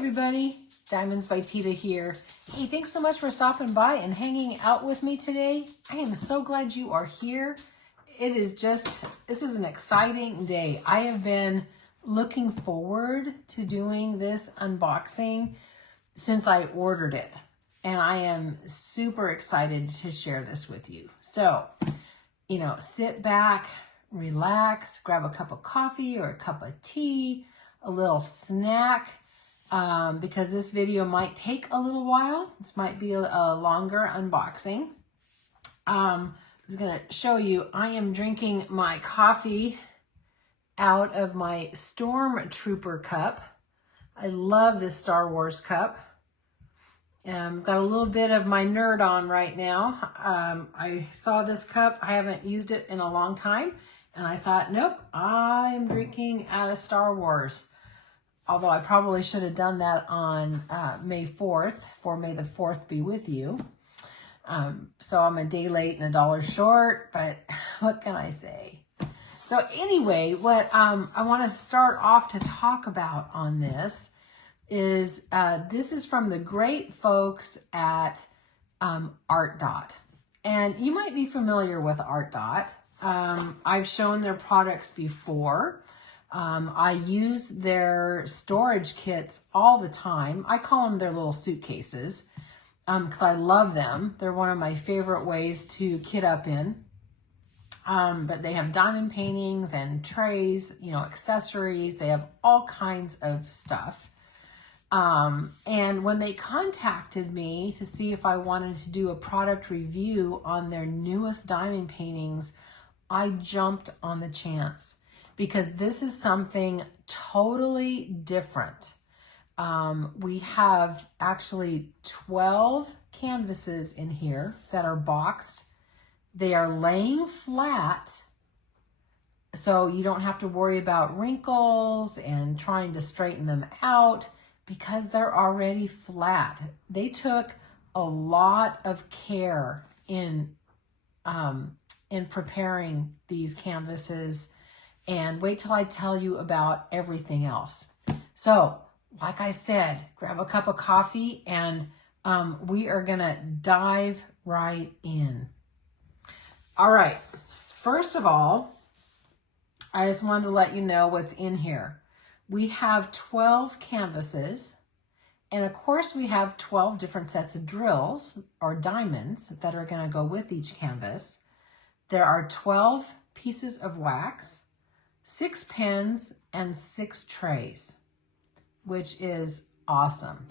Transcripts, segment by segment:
everybody, DiamondsByTeeda here. Hey, thanks so much for stopping by and hanging out with me today. I am so glad you are here. This is an exciting day. I have been looking forward to doing this unboxing since I ordered it. And I am super excited to share this with you. So, sit back, relax, grab a cup of coffee or a cup of tea, a little snack, because this video might take a little while. This might be a longer unboxing. I'm just going to show you, I am drinking my coffee out of my Stormtrooper cup. I love this Star Wars cup. Got a little bit of my nerd on right now. I saw this cup. I haven't used it in a long time. And I thought, nope, I'm drinking out of Star Wars. Although I probably should have done that on May 4th, for May the 4th be with you. So I'm a day late and $1 short, but what can I say? So anyway, what I want to start off to talk about on this is from the great folks at ARTDOT. And you might be familiar with ARTDOT. I've shown their products before. I use their storage kits all the time. I call them their little suitcases because I love them. They're one of my favorite ways to kit up in. But they have diamond paintings and trays, accessories. They have all kinds of stuff. And when they contacted me to see if I wanted to do a product review on their newest diamond paintings, I jumped on the chance. Because this is something totally different. We have actually 12 canvases in here that are boxed. They are laying flat, so you don't have to worry about wrinkles and trying to straighten them out because they're already flat. They took a lot of care in preparing these canvases. And wait till I tell you about everything else. So, like I said, grab a cup of coffee and we are gonna dive right in. All right, first of all, I just wanted to let you know what's in here. We have 12 canvases, and of course we have 12 different sets of drills or diamonds that are gonna go with each canvas. There are 12 pieces of wax, 6 pens, and 6 trays, which is awesome.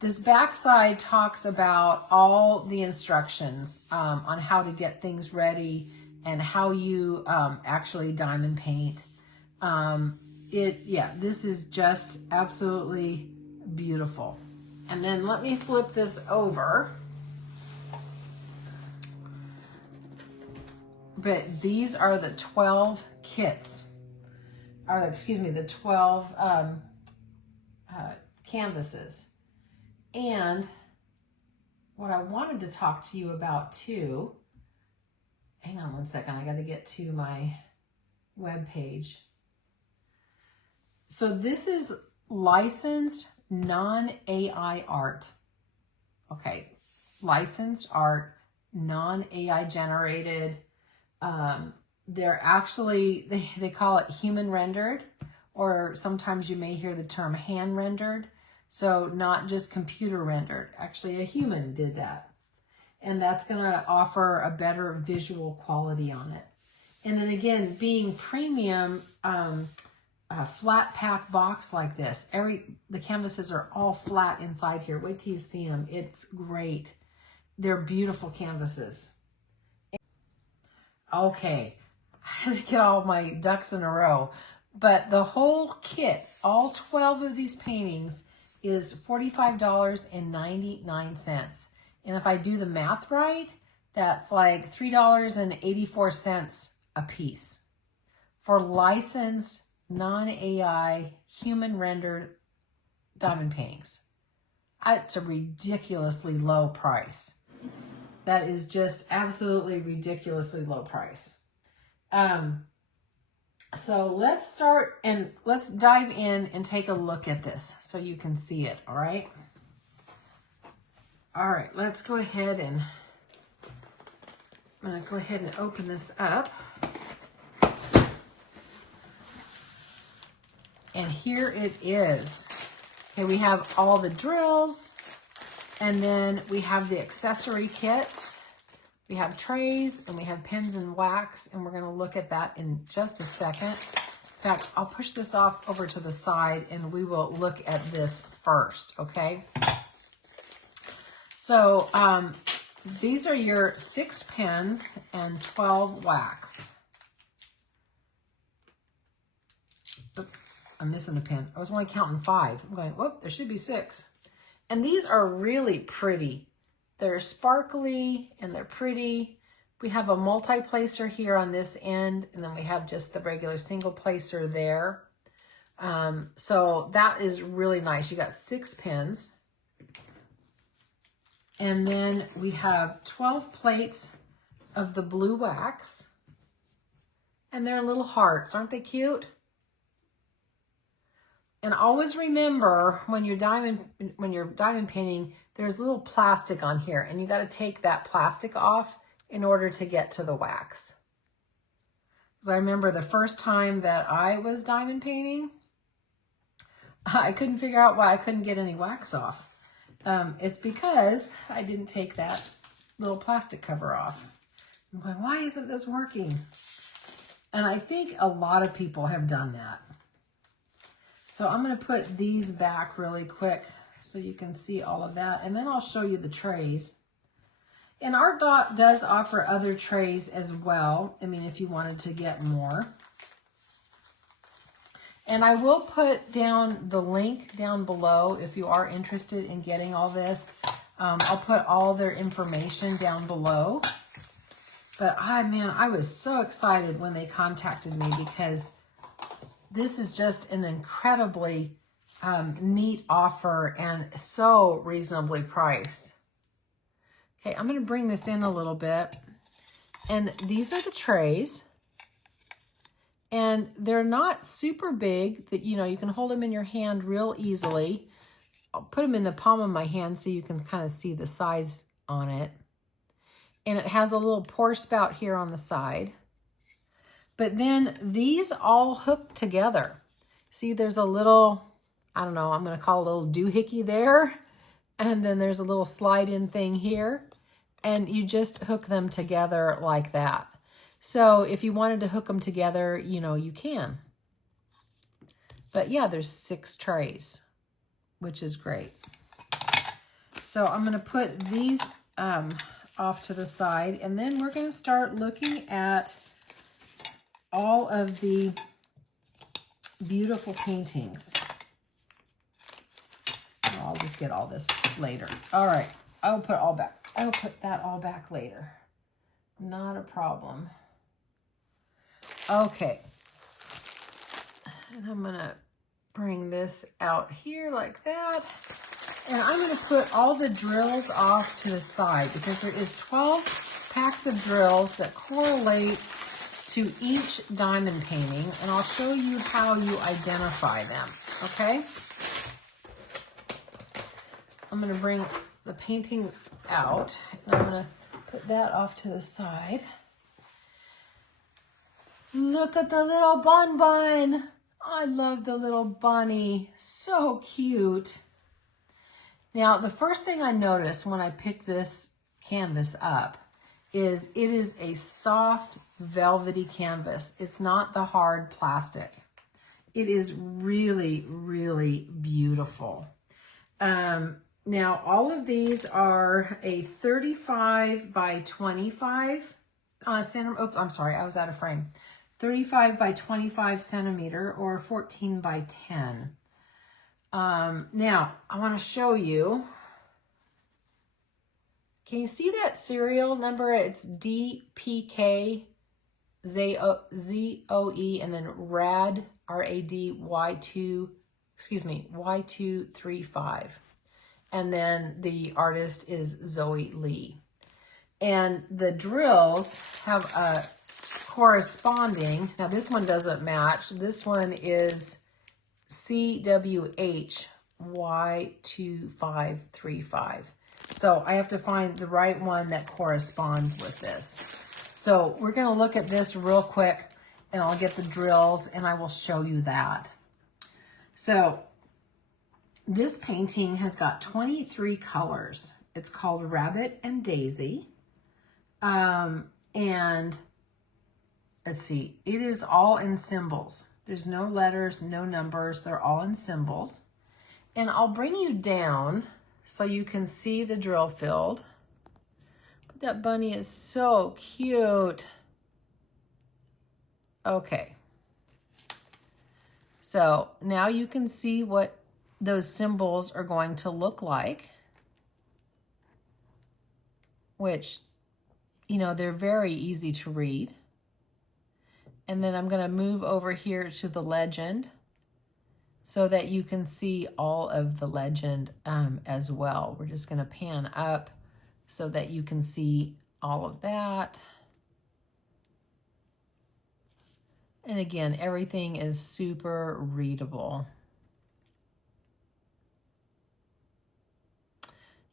This backside talks about all the instructions on how to get things ready and how you actually diamond paint. This is just absolutely beautiful. And then let me flip this over. But these are the 12 kits. The 12 canvases. And what I wanted to talk to you about too, hang on one second, I got to get to my web page. So this is licensed non-AI art. Okay, licensed art, non-AI generated. They're actually, they call it human rendered, or sometimes you may hear the term hand rendered. So not just computer rendered, actually a human did that. And that's gonna offer a better visual quality on it. And then again, being premium, a flat pack box like this, the canvases are all flat inside here. Wait till you see them, it's great. They're beautiful canvases. Okay. I get all my ducks in a row, but the whole kit, all 12 of these paintings, is $45.99. And if I do the math right, that's like $3.84 a piece for licensed non-AI human rendered diamond paintings. It's a ridiculously low price. That is just absolutely ridiculously low price. So let's start and let's dive in and take a look at this so you can see it, all right? All right, let's go ahead and I'm gonna go ahead and open this up. And here it is. Okay, we have all the drills, and then we have the accessory kits. We have trays, and we have pens and wax, and we're gonna look at that in just a second. In fact, I'll push this off over to the side, and we will look at this first, okay? So these are your 6 pens and 12 wax. Oop, I'm missing a pen. I was only counting 5. I'm going, whoop, there should be 6. And these are really pretty. They're sparkly and they're pretty. We have a multi-placer here on this end, and then we have just the regular single placer there. So that is really nice. You got 6 pens. And then we have 12 plates of the blue wax. And they're little hearts. Aren't they cute? And always remember when you're diamond painting, there's a little plastic on here, and you got to take that plastic off in order to get to the wax. Because I remember the first time that I was diamond painting, I couldn't figure out why I couldn't get any wax off. It's because I didn't take that little plastic cover off. I'm going, why isn't this working? And I think a lot of people have done that. So I'm going to put these back really quick so you can see all of that. And then I'll show you the trays. And ARTDOT does offer other trays as well. I mean, if you wanted to get more. And I will put down the link down below if you are interested in getting all this. I'll put all their information down below. But man, I was so excited when they contacted me because this is just an incredibly neat offer and so reasonably priced. Okay, I'm going to bring this in a little bit. And these are the trays. And they're not super big that, you know, you can hold them in your hand real easily. I'll put them in the palm of my hand so you can kind of see the size on it. And it has a little pour spout here on the side. But then these all hook together. See, there's a little, I don't know, I'm going to call it a little doohickey there. And then there's a little slide-in thing here. And you just hook them together like that. So if you wanted to hook them together, you know, you can. But yeah, there's 6 trays, which is great. So I'm going to put these off to the side. And then we're going to start looking at all of the beautiful paintings. I'll just get all this later. All right, I'll put all back. I'll put that all back later. Not a problem. Okay. And I'm gonna bring this out here like that. And I'm gonna put all the drills off to the side because there is 12 packs of drills that correlate to each diamond painting, and I'll show you how you identify them, okay? I'm going to bring the paintings out, and I'm going to put that off to the side. Look at the little bun. I love the little bunny. So cute. Now, the first thing I noticed when I picked this canvas up is it is a soft, velvety canvas. It's not the hard plastic. It is really, really beautiful. Now, all of these are a 35 by 25 centimeter. Oh, I'm sorry, I was out of frame. 35 by 25 centimeter or 14 by 10. Now, I want to show you. Can you see that serial number? It's DPK ZOE and then RAD, R-A-D, Y235. And then the artist is Zoe Lee. And the drills have a corresponding, now this one doesn't match. This one is CWHY2535. So I have to find the right one that corresponds with this. So we're going to look at this real quick, and I'll get the drills and I will show you that. So this painting has got 23 colors. It's called Rabbit and Daisy. And let's see, it is all in symbols. There's no letters, no numbers. They're all in symbols. And I'll bring you down so you can see the drill field. But that bunny is so cute. Okay. So now you can see what those symbols are going to look like, which, you know, they're very easy to read. And then I'm going to move over here to the legend so that you can see all of the legend as well. We're just going to pan up so that you can see all of that. And again, everything is super readable.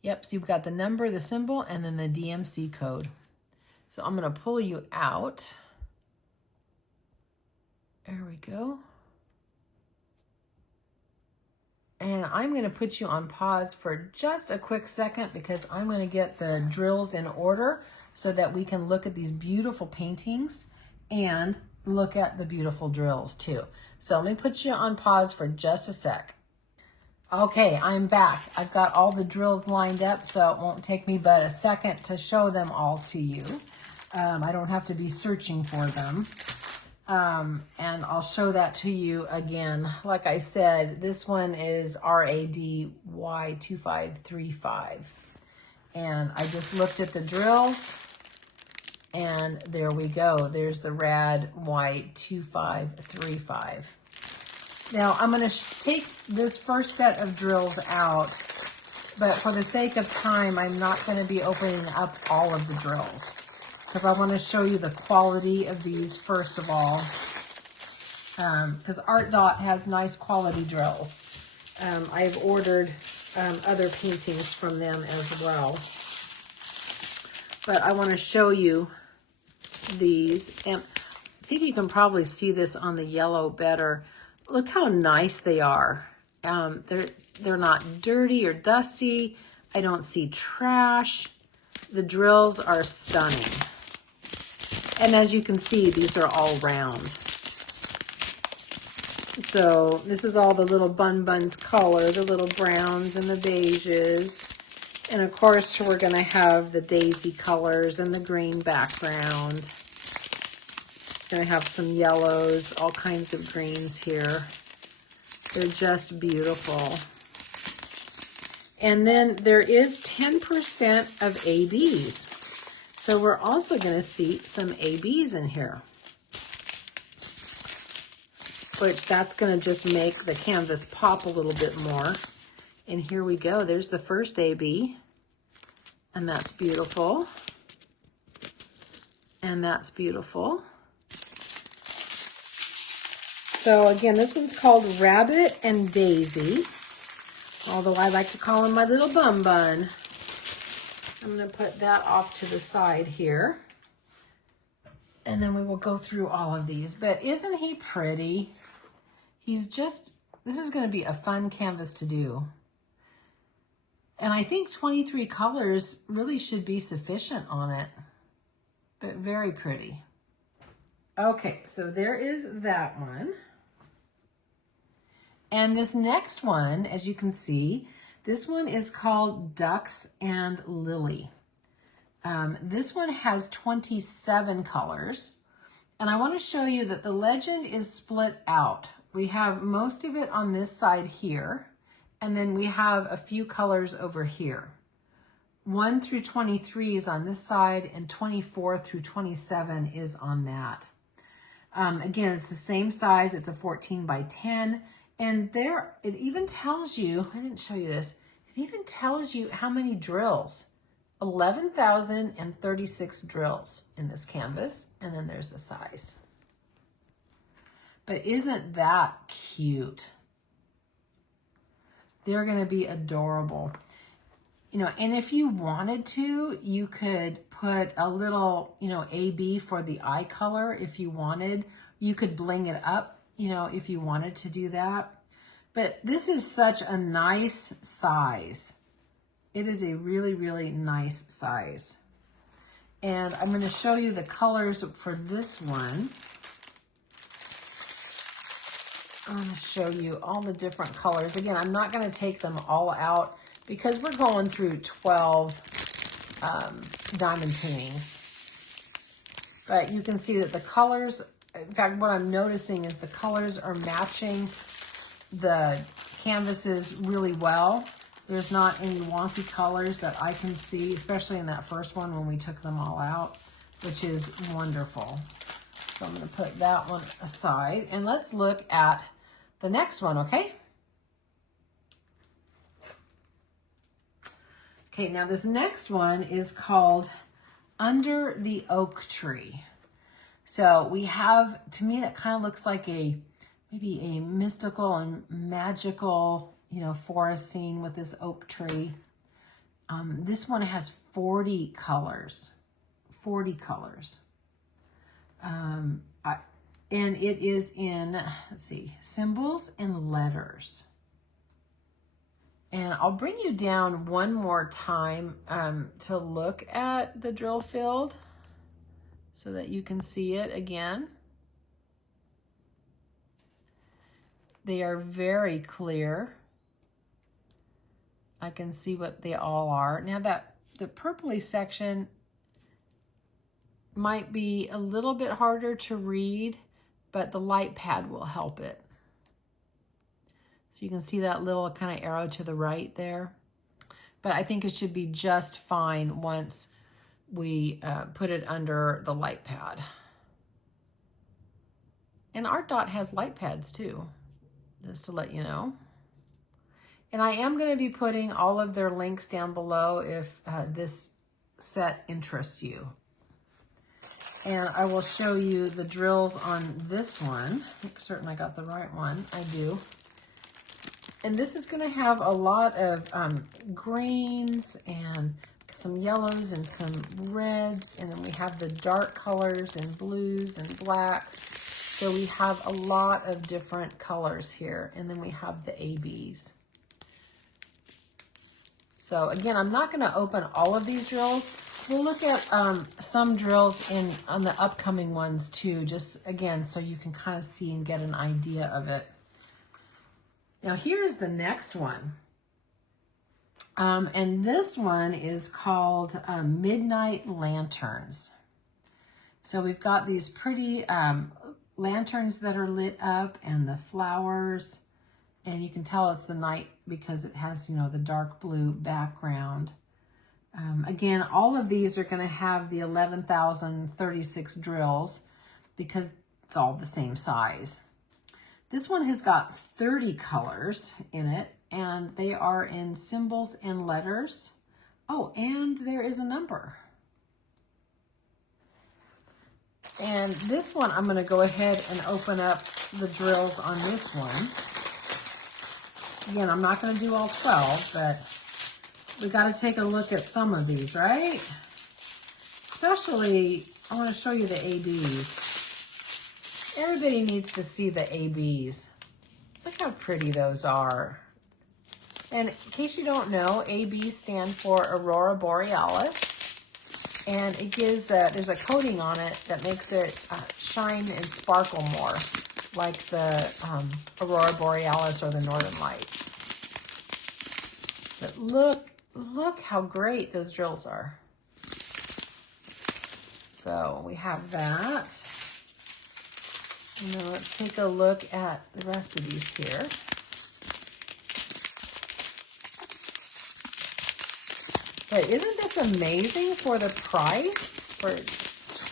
Yep, so you've got the number, the symbol, and then the DMC code. So I'm going to pull you out. There we go. And I'm going to put you on pause for just a quick second because I'm going to get the drills in order so that we can look at these beautiful paintings and look at the beautiful drills too. So let me put you on pause for just a sec. Okay, I'm back. I've got all the drills lined up, so it won't take me but a second to show them all to you. I don't have to be searching for them. And I'll show that to you again. Like I said, this one is RADY2535. And I just looked at the drills, and there we go. There's the RAD Y2535. Now I'm going to take this first set of drills out, but for the sake of time, I'm not going to be opening up all of the drills because I want to show you the quality of these first of all, because ARTDOT has nice quality drills. I've ordered other paintings from them as well, but I want to show you these, and I think you can probably see this on the yellow better. Look how nice they are. They're not dirty or dusty. I don't see trash. The drills are stunning. And as you can see, these are all round. So this is all the little buns color, the little browns and the beiges. And of course, we're going to have the daisy colors and the green background. Going to have some yellows, all kinds of greens here. They're just beautiful. And then there is 10% of ABs. So we're also going to see some ABs in here, which that's going to just make the canvas pop a little bit more. And here we go. There's the first AB, and that's beautiful. And that's beautiful. So again, this one's called Rabbit and Daisy, although I like to call him my little bun. I'm going to put that off to the side here. And then we will go through all of these. But isn't he pretty? He's just, this is going to be a fun canvas to do. And I think 23 colors really should be sufficient on it. But very pretty. Okay, so there is that one. And this next one, as you can see, this one is called Ducks and Lily. This one has 27 colors. And I want to show you that the legend is split out. We have most of it on this side here, and then we have a few colors over here. 1 through 23 is on this side, and 24 through 27 is on that. Again, it's the same size. It's a 14 by 10. And there, it even tells you, I didn't show you this, it even tells you how many drills. 11,036 drills in this canvas, and then there's the size. But isn't that cute? They're going to be adorable. You know, and if you wanted to, you could put a little, you know, AB for the eye color if you wanted. You could bling it up, you know, if you wanted to do that. But this is such a nice size. It is a really, really nice size. And I'm going to show you the colors for this one. I'm going to show you all the different colors. Again, I'm not going to take them all out because we're going through 12 diamond paintings. But you can see that the colors, in fact, what I'm noticing is the colors are matching the canvases really well. There's not any wonky colors that I can see, especially in that first one when we took them all out, which is wonderful. So I'm going to put that one aside, and let's look at the next one, okay? Okay, now this next one is called Under the Oak Tree. So we have, to me, that kind of looks like maybe a mystical and magical, you know, forest scene with this oak tree. This one has 40 colors, 40 colors. And it is in, let's see, symbols and letters. And I'll bring you down one more time to look at the drill field so that you can see it again. They are very clear. I can see what they all are. Now that the purpley section might be a little bit harder to read, but the light pad will help it. So you can see that little kind of arrow to the right there. But I think it should be just fine once we put it under the light pad. And ARTDOT has light pads too, just to let you know. And I am going to be putting all of their links down below if this set interests you. And I will show you the drills on this one. Make certain I got the right one. I do. And this is going to have a lot of greens and some yellows and some reds. And then we have the dark colors and blues and blacks. So we have a lot of different colors here. And then we have the ABs. So again, I'm not going to open all of these drills. We'll look at some drills on the upcoming ones too, just again, so you can kind of see and get an idea of it. Now here's the next one. And this one is called Midnight Lanterns. So we've got these pretty lanterns that are lit up and the flowers. And you can tell it's the night because it has, you know, the dark blue background. Again, all of these are going to have the 11,036 drills because it's all the same size. This one has got 30 colors in it, and they are in symbols and letters. Oh, and there is a number. And this one, I'm going to go ahead and open up the drills on this one. Again, I'm not going to do all 12, but we got to take a look at some of these, right? Especially, I want to show you the ABs. Everybody needs to see the ABs. Look how pretty those are. And in case you don't know, ABs stand for Aurora Borealis. And it gives, there's a coating on it that makes it shine and sparkle more, like the Aurora Borealis or the Northern Lights. But look how great those drills are. So we have that. And then let's take a look at the rest of these here. But isn't this amazing for the price? For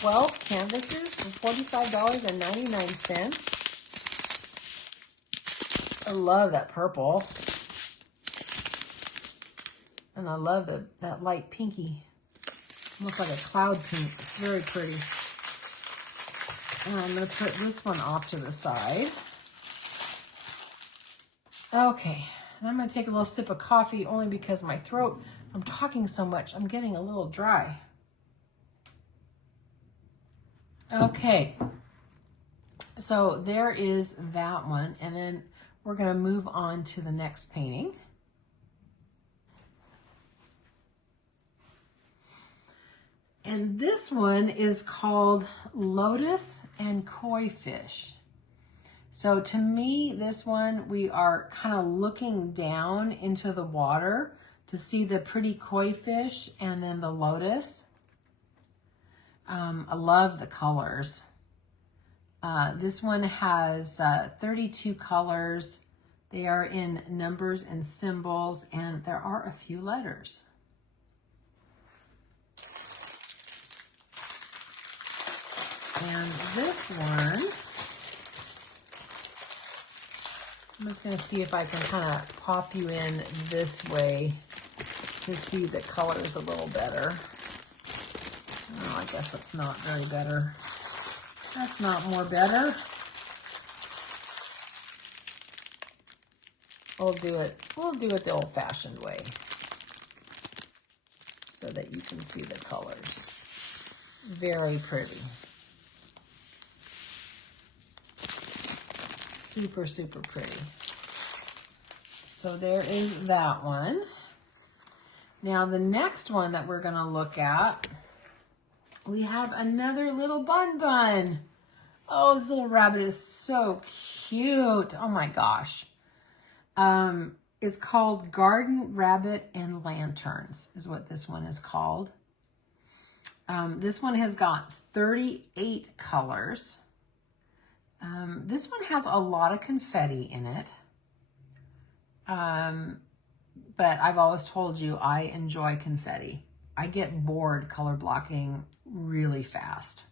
12 canvases for $45.99. I love that purple. And I love that light pinky almost like a cloud pink. It's very pretty. And I'm going to put this one off to the side. Okay, and I'm going to take a little sip of coffee only because my throat, I'm talking so much, I'm getting a little dry. Okay, so there is that one, and then we're going to move on to the next painting. And this one is called Lotus and Koiish. So to me, this one, we are kind of looking down into the water to see the pretty Koiish and then the lotus. I love the colors. This one has 32 colors. They are in numbers and symbols, and there are a few letters. And this one, I'm just going to see if I can kind of pop you in this way to see the colors a little better. Oh, I guess that's not very better. That's not more better. We'll do it the old-fashioned way so that you can see the colors. Very pretty. Super, super pretty. So there is that one. Now the next one that we're going to look at, we have another little bun. Oh, this little rabbit is so cute. Oh my gosh. It's called Garden Rabbit and Lanterns is what this one is called. This one has got 38 colors. This one has a lot of confetti in it. But I've always told you I enjoy confetti. I get bored color blocking really fast.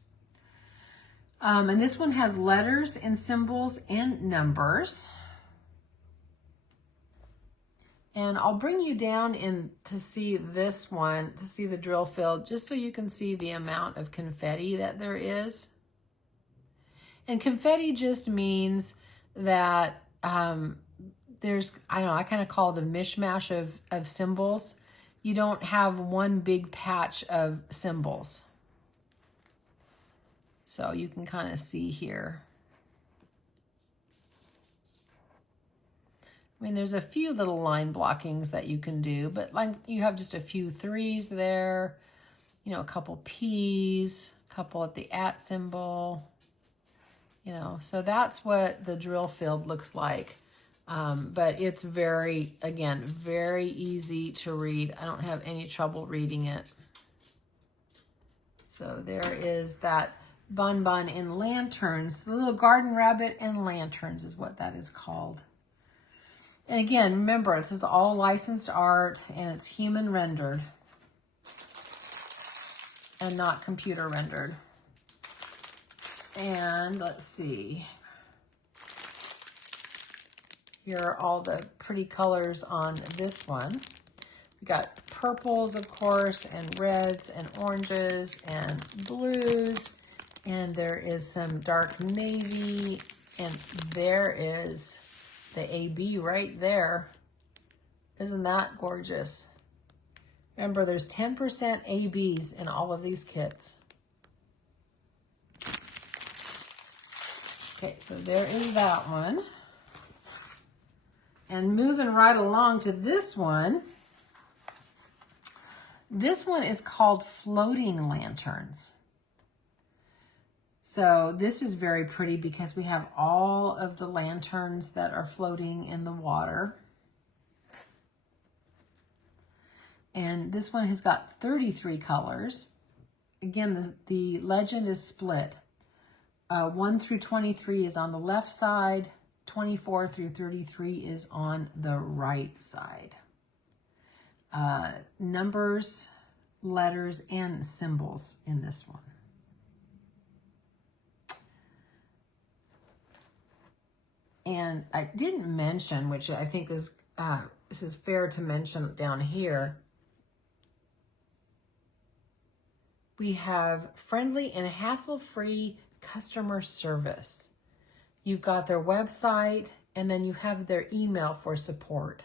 And this one has letters and symbols and numbers. And I'll bring you down in to see this one, to see the drill field, just so you can see the amount of confetti that there is. And confetti just means that there's, I don't know, I kind of call it a mishmash of symbols. You don't have one big patch of symbols. So you can kind of see here. I mean, there's a few little line blockings that you can do, but like you have just a few 3s there, you know, a couple P's, a couple at the @ symbol, you know, so that's what the drill field looks like. But it's very, again, very easy to read. I don't have any trouble reading it. So there is that bun in lanterns. The little garden rabbit and lanterns is what that is called. And again, remember, this is all licensed art and it's human rendered and not computer rendered. And let's see. Here are all the pretty colors on this one. We got purples, of course, and reds and oranges and blues. And there is some dark navy. And there is the AB right there. Isn't that gorgeous? Remember, there's 10% ABs in all of these kits. Okay, so there is that one. And moving right along to this one. This one is called Floating Lanterns. So this is very pretty because we have all of the lanterns that are floating in the water. And this one has got 33 colors. Again, the legend is split. 1 through 23 is on the left side. 24 through 33 is on the right side. Numbers, letters, and symbols in this one. And I didn't mention, which I think is this is fair to mention down here. We have friendly and hassle-free customer service. You've got their website, and then you have their email for support.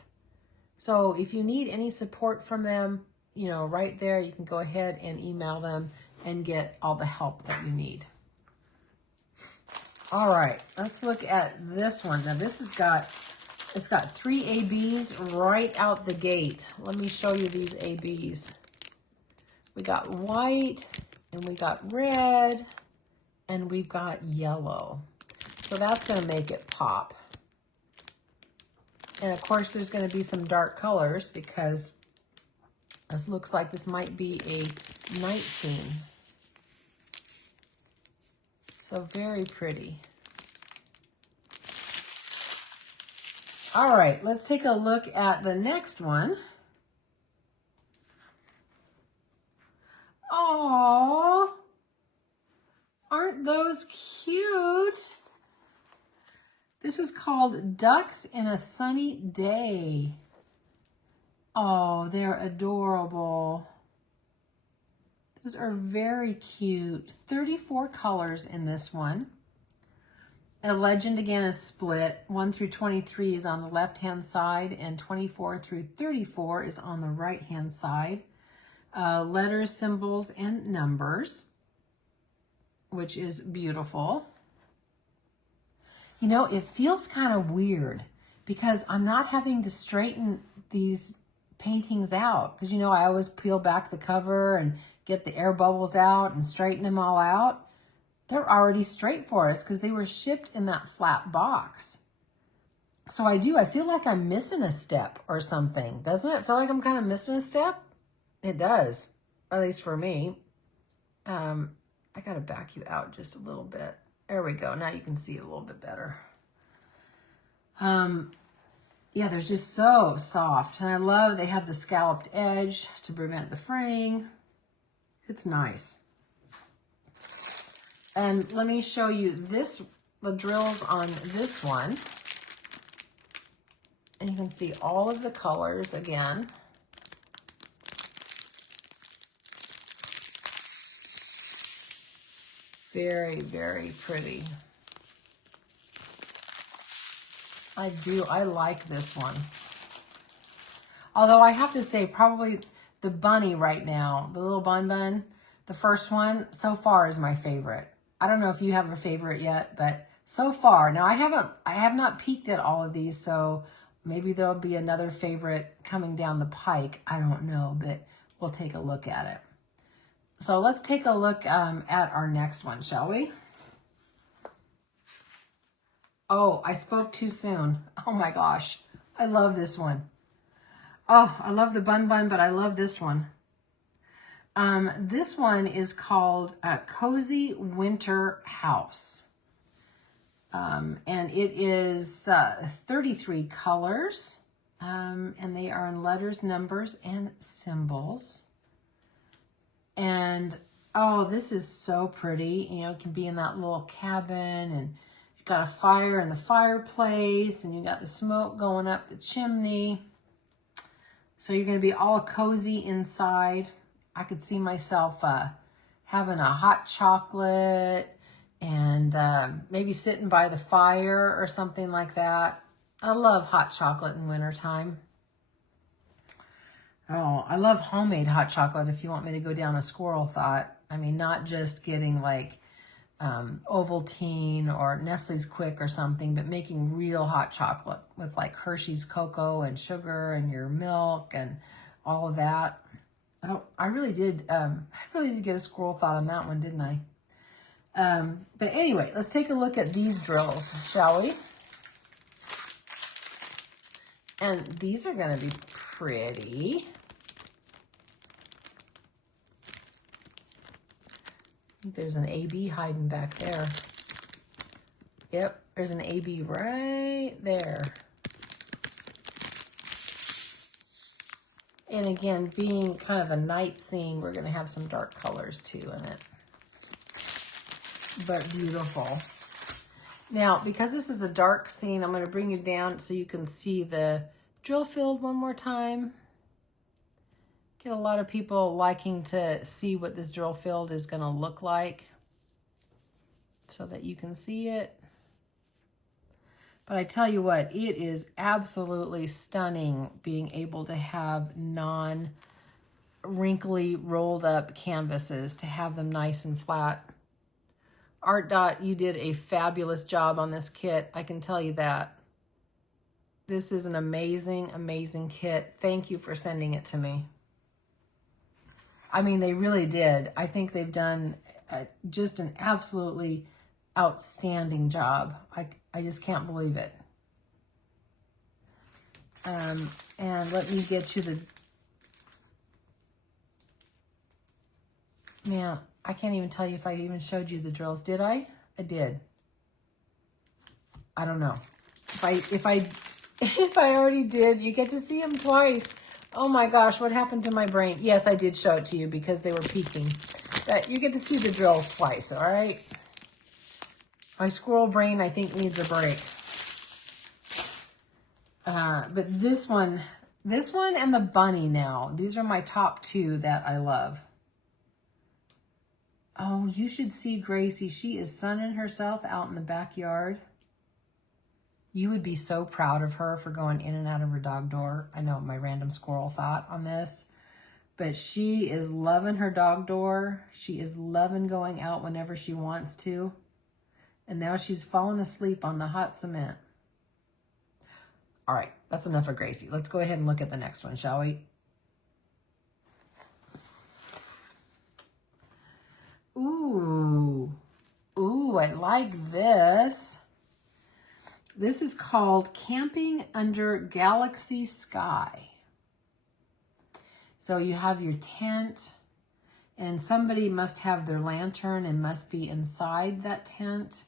So if you need any support from them, you know, right there, you can go ahead and email them and get all the help that you need. All right, let's look at this one. Now this has got, it's got 3 ABs right out the gate. Let me show you these ABs. We got white, and we got red, and we've got yellow. So that's gonna make it pop. And of course, there's gonna be some dark colors because this looks like this might be a night scene. So very pretty. All right, let's take a look at the next one. Aww, aren't those cute? This is called Ducks in a Sunny Day. Oh, they're adorable. Those are very cute. 34 colors in this one. A legend again is split. 1 through 23 is on the left-hand side, and 24 through 34 is on the right-hand side. Letters, symbols, and numbers, which is beautiful. You know, it feels kind of weird because I'm not having to straighten these paintings out. Because, you know, I always peel back the cover and get the air bubbles out and straighten them all out. They're already straight for us because they were shipped in that flat box. So I feel like I'm missing a step or something. Doesn't it feel like I'm kind of missing a step? It does, at least for me. I got to back you out just a little bit. There we go. Now you can see it a little bit better. Yeah, they're just so soft. And I love they have the scalloped edge to prevent the fraying. It's nice. And let me show you the drills on this one. And you can see all of the colors again. Very, very pretty. I like this one. Although I have to say probably the bunny right now, the little bun, the first one so far is my favorite. I don't know if you have a favorite yet, but so far, now I have not peeked at all of these, so maybe there'll be another favorite coming down the pike. I don't know, but we'll take a look at it. So let's take a look at our next one, shall we? Oh, I spoke too soon. Oh my gosh, I love this one. Oh, I love the bun, but I love this one. This one is called a Cozy Winter House. And it is 33 colors, and they are in letters, numbers, and symbols. And, oh, this is so pretty. You know, it can be in that little cabin, and you've got a fire in the fireplace, and you got the smoke going up the chimney. So you're going to be all cozy inside. I could see myself having a hot chocolate and maybe sitting by the fire or something like that. I love hot chocolate in wintertime. Oh, I love homemade hot chocolate if you want me to go down a squirrel thought. I mean, not just getting like Ovaltine or Nestle's Quick or something, but making real hot chocolate with like Hershey's cocoa and sugar and your milk and all of that. Oh, I really did get a squirrel thought on that one, didn't I? But anyway, let's take a look at these drills, shall we? And these are going to be pretty. I think there's an AB hiding back there. Yep, there's an AB right there. And again, being kind of a night scene, we're going to have some dark colors too in it. But beautiful. Now, because this is a dark scene, I'm going to bring you down so you can see the drill field one more time. Get a lot of people liking to see what this drill field is going to look like so that you can see it. But I tell you what, it is absolutely stunning being able to have non-wrinkly rolled up canvases, to have them nice and flat. ARTDOT, you did a fabulous job on this kit. I can tell you that. This is an amazing, amazing kit. Thank you for sending it to me. I mean, they really did. I think they've done just an absolutely outstanding job. I just can't believe it. And let me get you the... Man, I can't even tell you if I even showed you the drills. Did I? I did. I don't know. If I already did, you get to see them twice. Oh my gosh, what happened to my brain? Yes, I did show it to you because they were peeking. But you get to see the drills twice, all right? My squirrel brain, I think, needs a break. But this one and the bunny now. These are my top two that I love. Oh, you should see Gracie. She is sunning herself out in the backyard. You would be so proud of her for going in and out of her dog door. I know my random squirrel thought on this. But she is loving her dog door. She is loving going out whenever she wants to. And now she's fallen asleep on the hot cement. All right, that's enough of Gracie. Let's go ahead and look at the next one, shall we? Ooh, I like this. This is called Camping Under Galaxy Sky. So you have your tent, and somebody must have their lantern and must be inside that tent.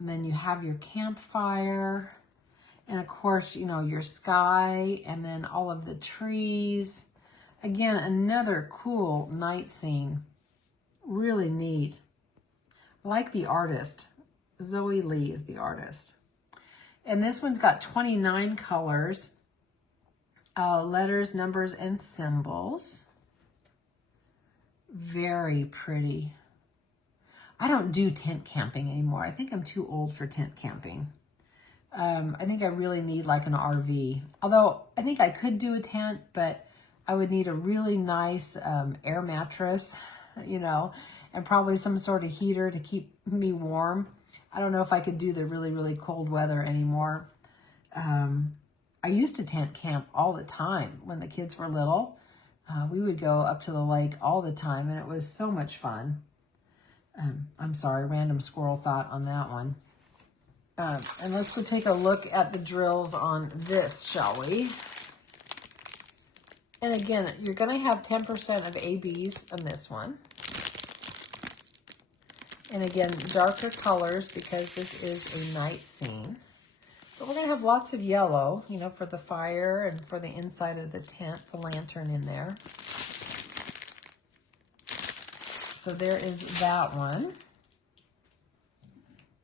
And then you have your campfire, and of course, you know, your sky, and then all of the trees. Again, another cool night scene. Really neat. I like the artist. Zoe Lee is the artist. And this one's got 29 colors, letters, numbers, and symbols. Very pretty. I don't do tent camping anymore. I think I'm too old for tent camping. I think I really need like an RV. Although I think I could do a tent, but I would need a really nice air mattress, you know, and probably some sort of heater to keep me warm. I don't know if I could do the really, really cold weather anymore. I used to tent camp all the time when the kids were little. We would go up to the lake all the time, and it was so much fun. I'm sorry, random squirrel thought on that one. And let's go take a look at the drills on this, shall we? And again, you're going to have 10% of ABs on this one. And again, darker colors because this is a night scene. But we're going to have lots of yellow, you know, for the fire and for the inside of the tent, the lantern in there. So there is that one.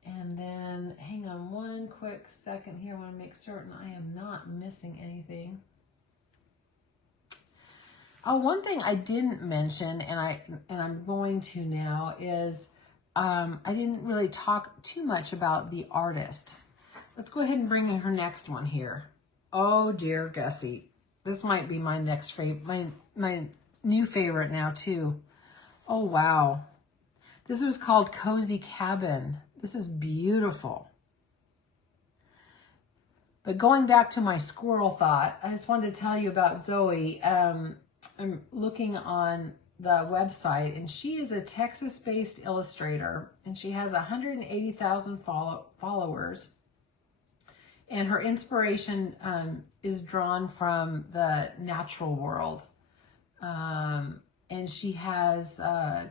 And then, hang on one quick second here. I want to make certain I am not missing anything. Oh, one thing I didn't mention, and I'm going to now, is I didn't really talk too much about the artist. Let's go ahead and bring in her next one here. Oh dear Gussie. This might be my next favorite, my new favorite now too. Oh wow. This was called Cozy Cabin. This is beautiful. But going back to my squirrel thought, I just wanted to tell you about Zoe. I'm looking on the website, and she is a Texas-based illustrator, and she has 180,000 followers. And her inspiration is drawn from the natural world. And she has, let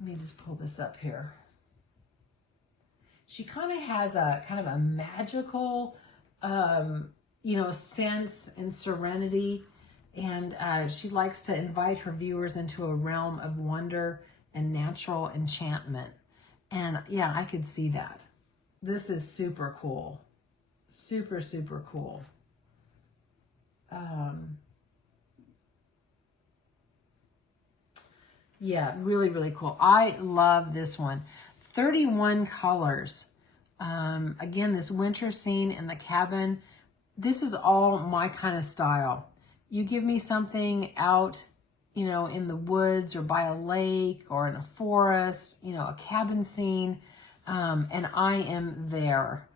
me just pull this up here. She kind of has a magical, you know, sense and serenity. And she likes to invite her viewers into a realm of wonder and natural enchantment. And yeah, I could see that. This is super cool. Super, super cool. Yeah, really, really cool. I love this one. 31 colors. Again, this winter scene in the cabin. This is all my kind of style. You give me something out, you know, in the woods or by a lake or in a forest, you know, a cabin scene, and I am there.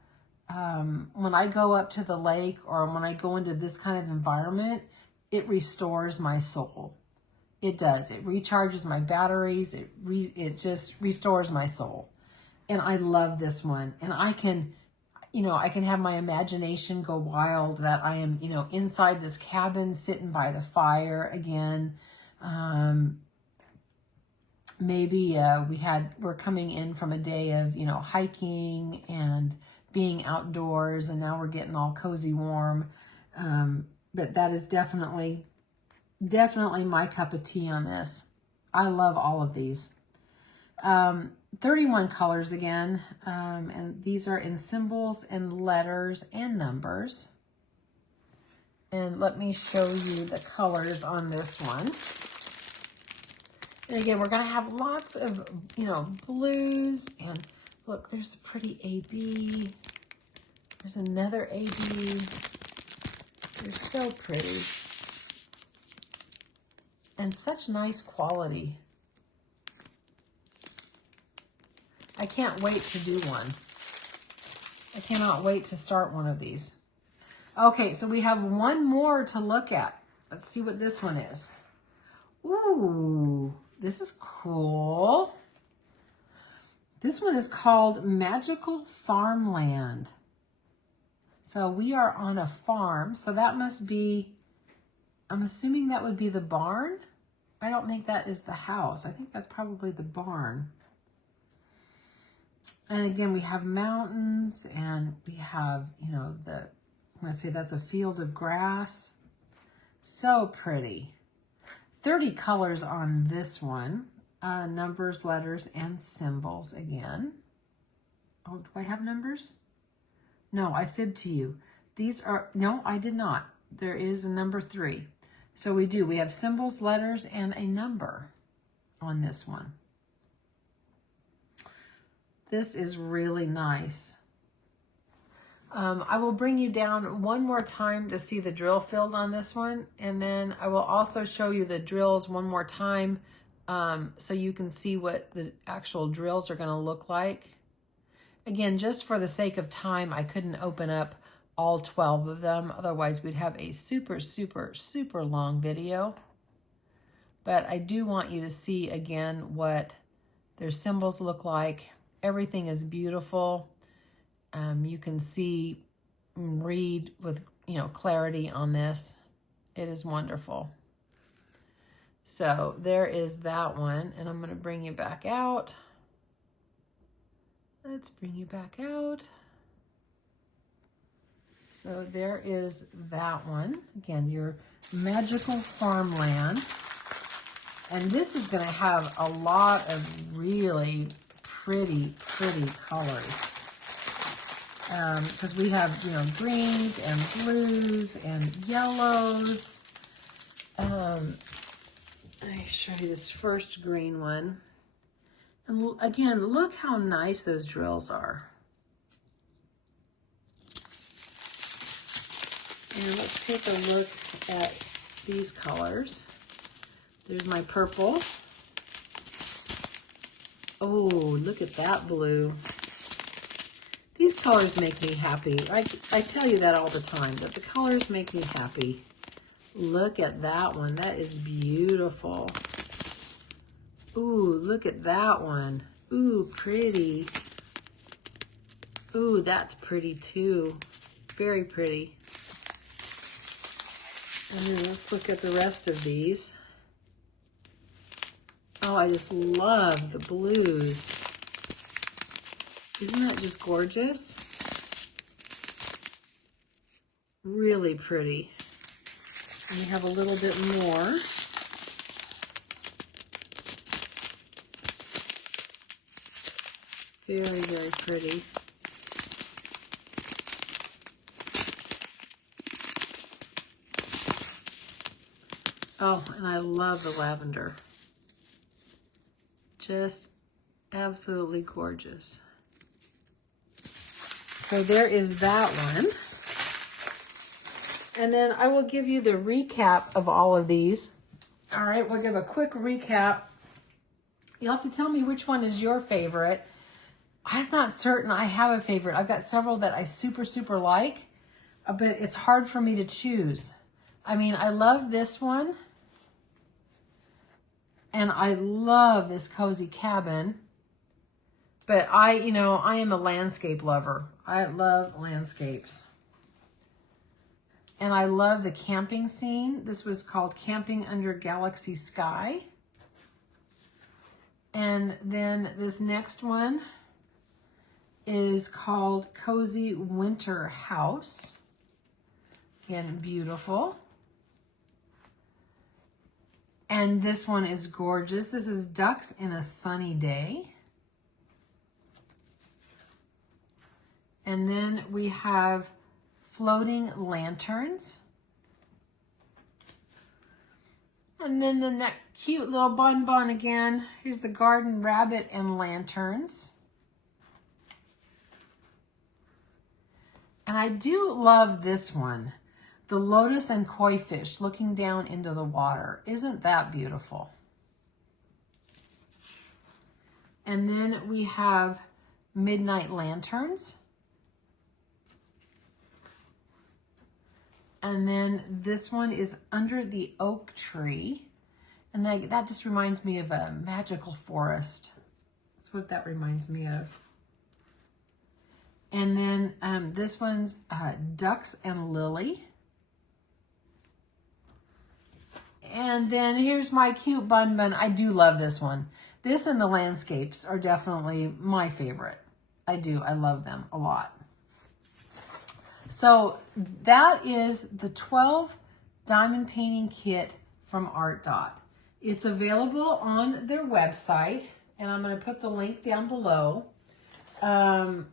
When I go up to the lake or when I go into this kind of environment, it restores my soul. It does. It recharges my batteries. It just restores my soul. And I love this one. And I can, you know, I can have my imagination go wild that I am, you know, inside this cabin sitting by the fire again. Maybe we're coming in from a day of, you know, hiking and being outdoors, and now we're getting all cozy warm. But that is definitely my cup of tea on this. I love all of these. 31 colors again, and these are in symbols and letters and numbers. And let me show you the colors on this one. And again, we're going to have lots of, you know, blues. And look, there's a pretty AB. There's another AB. They're so pretty. And such nice quality. I can't wait to do one. I cannot wait to start one of these. Okay, so we have one more to look at. Let's see what this one is. Ooh, this is cool. This one is called Magical Farmland. So we are on a farm, so that must be, I'm assuming that would be the barn. I don't think that is the house. I think that's probably the barn. And again, we have mountains and we have, you know, I'm going to say that's a field of grass. So pretty. 30 colors on this one. Numbers, letters, and symbols again. Oh, do I have numbers? No, I fibbed to you. These are, no, I did not. There is a number 3. So we do. We have symbols, letters, and a number on this one. This is really nice. I will bring you down one more time to see the drill field on this one. And then I will also show you the drills one more time so you can see what the actual drills are going to look like. Again, just for the sake of time, I couldn't open up all 12 of them. Otherwise, we'd have a super, super, super long video. But I do want you to see again what their symbols look like. Everything is beautiful. You can see and read with, you know, clarity on this. It is wonderful. So there is that one, and I'm going to bring you back out. Let's bring you back out. So there is that one. Again, your Magical Farmland. And this is going to have a lot of really pretty colors. Because we have, you know, greens and blues and yellows. Let me show you this first green one. And again, look how nice those drills are. And let's take a look at these colors. There's my purple. Oh, look at that blue. These colors make me happy. I tell you that all the time, that the colors make me happy. Look at that one. That is beautiful. Ooh, look at that one. Ooh, pretty. Ooh, that's pretty too. Very pretty. And then let's look at the rest of these. Oh, I just love the blues. Isn't that just gorgeous? Really pretty. And we have a little bit more. Very, very pretty. Oh, and I love the lavender. Just absolutely gorgeous. So there is that one. And then I will give you the recap of all of these. All right, we'll give a quick recap. You'll have to tell me which one is your favorite. I'm not certain I have a favorite. I've got several that I super, super like, but it's hard for me to choose. I mean, I love this one. And I love this cozy cabin. But I am a landscape lover. I love landscapes. And I love the camping scene. This was called Camping Under Galaxy Sky. And then this next one is called Cozy Winter House. Again, beautiful. And this one is gorgeous. This is Ducks in a Sunny Day. And then we have Floating Lanterns. And then the next cute little bun again. Here's the Garden Rabbit and Lanterns. And I do love this one. The Lotus and Koiish looking down into the water. Isn't that beautiful? And then we have Midnight Lanterns. And then this one is Under the Oak Tree. And that just reminds me of a magical forest. That's what that reminds me of. And then this one's Ducks and Lily. And then here's my cute bun. I do love this one. This and the landscapes are definitely my favorite. I love them a lot. So that is the 12 diamond painting kit from ARTDOT. It's available on their website, and I'm going to put the link down below. The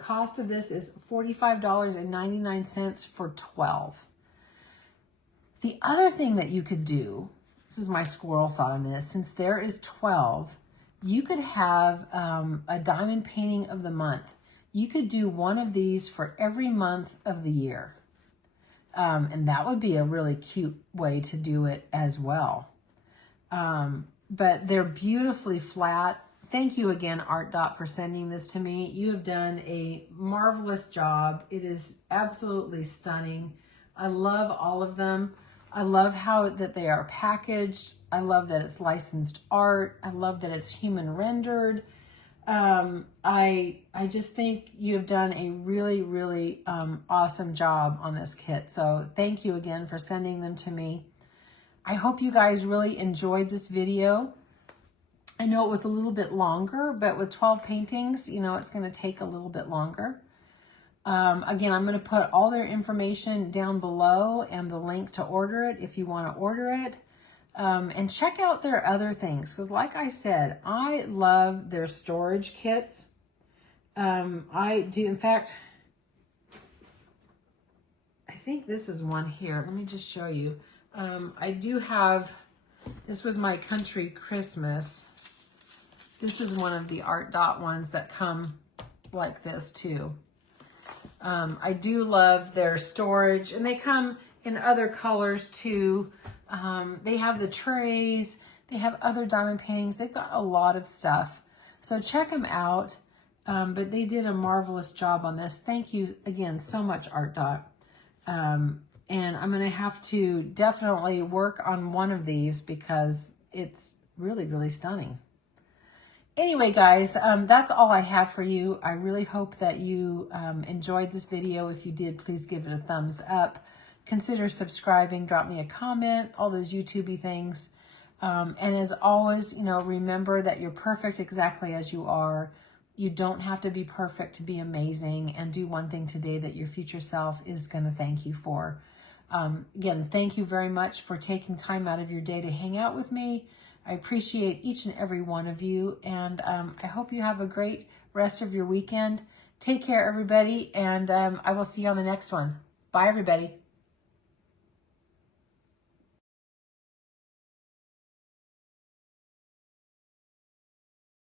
cost of this is $45.99 for 12. The other thing that you could do, this is my squirrel thought on this, since there is 12, you could have a diamond painting of the month. You could do one of these for every month of the year. And that would be a really cute way to do it as well. But they're beautifully flat. Thank you again, ARTDOT, for sending this to me. You have done a marvelous job. It is absolutely stunning. I love all of them. I love how that they are packaged. I love that it's licensed art. I love that it's human rendered. I just think you have done a really, really awesome job on this kit. So thank you again for sending them to me. I hope you guys really enjoyed this video. I know it was a little bit longer, but with 12 paintings, it's going to take a little bit longer. Again, I'm going to put all their information down below and the link to order it if you want to order it. And check out their other things, because like I said, I love their storage kits. I do, in fact, I think this is one here. Let me just show you. I do have, this was my country Christmas. This is one of the ARTDOT ones that come like this too. I do love their storage, and they come in other colors too. They have the trays, they have other diamond paintings. They've got a lot of stuff. So check them out. But they did a marvelous job on this. Thank you again so much, ARTDOT. And I'm going to have to definitely work on one of these because it's really, really stunning. Anyway, guys, that's all I have for you. I really hope that you enjoyed this video. If you did, please give it a thumbs up. Consider subscribing, drop me a comment, all those YouTube-y things. And as always, remember that you're perfect exactly as you are. You don't have to be perfect to be amazing, and do one thing today that your future self is going to thank you for. Again, thank you very much for taking time out of your day to hang out with me. I appreciate each and every one of you, and I hope you have a great rest of your weekend. Take care, everybody, and I will see you on the next one. Bye, everybody.